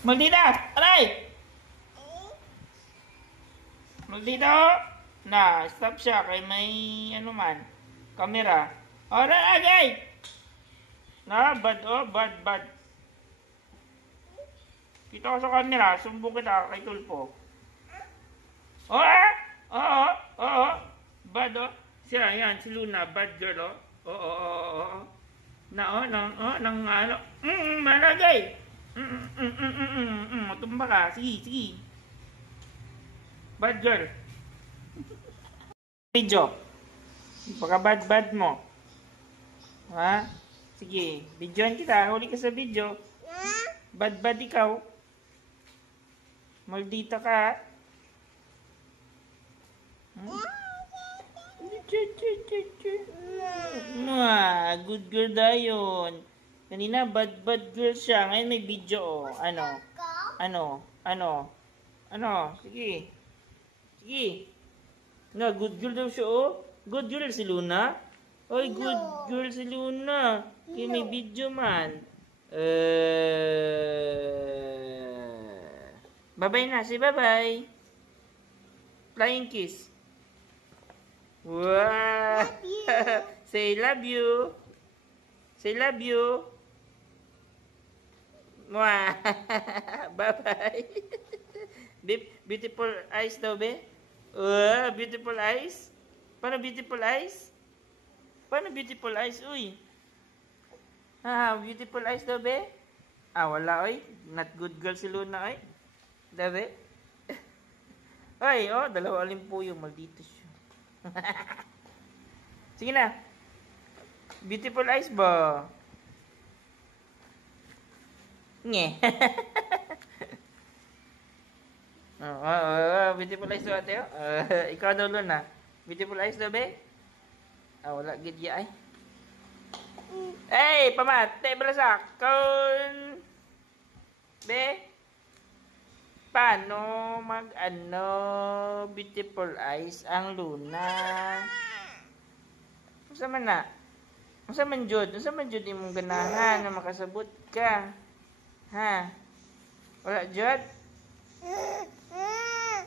Maldita! Aray! Maldita! Na, stop siya kay may ano man. Camera. Aray, agay! Na, bad oh, bad. Kita ko sa camera, sumbong kita kay Tulpo. Oo. Bad oh. Siya, yan, si Luna, bad girl oh. Oo. Nang ano. Malagay. Matumba ka. Sige. Bad girl. Video. Baka bad mo. Ha? Sige, videoan kita. Huli ka sa video. Bad ikaw. Maldita ka. Good girl dayon. Kanina bad girl siya. Ngayon may video oh. Ano? Sige. Na, good girl daw siya oh. Good girl si Luna. Oy, good girl si Luna. Kaya may video man. Bye-bye na. Say bye-bye. Flying kiss. Wow. Say love you. Say love you. Mwah. Bye-bye. Beautiful eyes daw, be? Beautiful eyes? Paano beautiful eyes? Uy. Beautiful eyes daw, be? Wala, oy. Not good girl si Luna, oy. Dabe? Ay, dalawa alimpo yung maldito siya. Sige na. Beautiful eyes ba? Nye. Beautiful eyes daw ate. Ikaw daw Luna. Beautiful eyes daw, be? Wala gidya ay. Hey, pamate, balasak. Kon. Be? Paano beautiful eyes ang Luna? Unsa man jud imong ganahan na makasabot ka? Ha? Wala jud?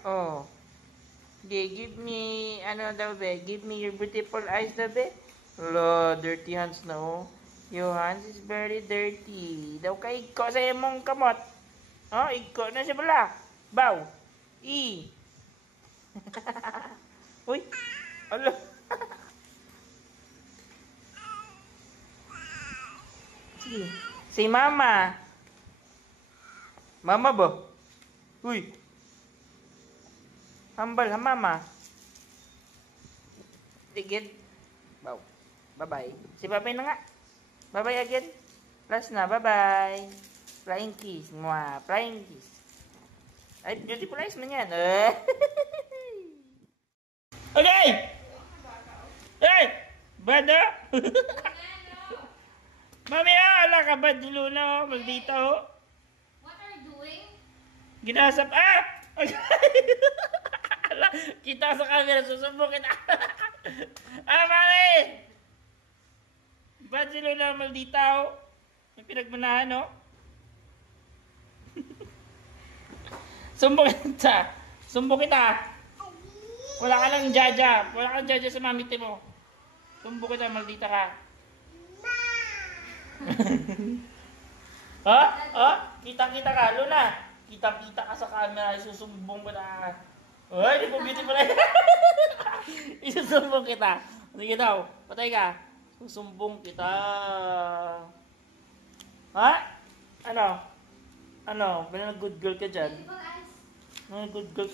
Oh. Give me give me your beautiful eyes daw be. Lo, dirty hands na oh. Your hands is very dirty. Daw kay ko sa imong kamot. Iko na siya bala. Bow. Uy. Alo. Sige. Say mama. Mama ba? Uy. Hambal ha mama. Tigid. Bow. Bye-bye. Si bye-bye na nga. Bye-bye again. Last na. Bye-bye. Flying kiss. Mwah. Flying kiss. Ay, beautiful eyes man yan. Okay! Hey! Bada! Mami, ala ka bad ni Luna, maldita ho. What are you doing? Ginasap, kita sa camera, susubok kita. Mami! Bad si Luna, maldita ho. May pinagmanahan ho. Sumbong kita. Wala ka lang jaja sa mamiti mo. Sumbong kita, maldita ka. Kita ka, Luna. Kita ka sa camera, isusumbong ko na. Di po beautiful ay. Isusumbong kita. Sige daw, patay ka. Susumbong kita. Ano? Good girl ka dyan? Good girl.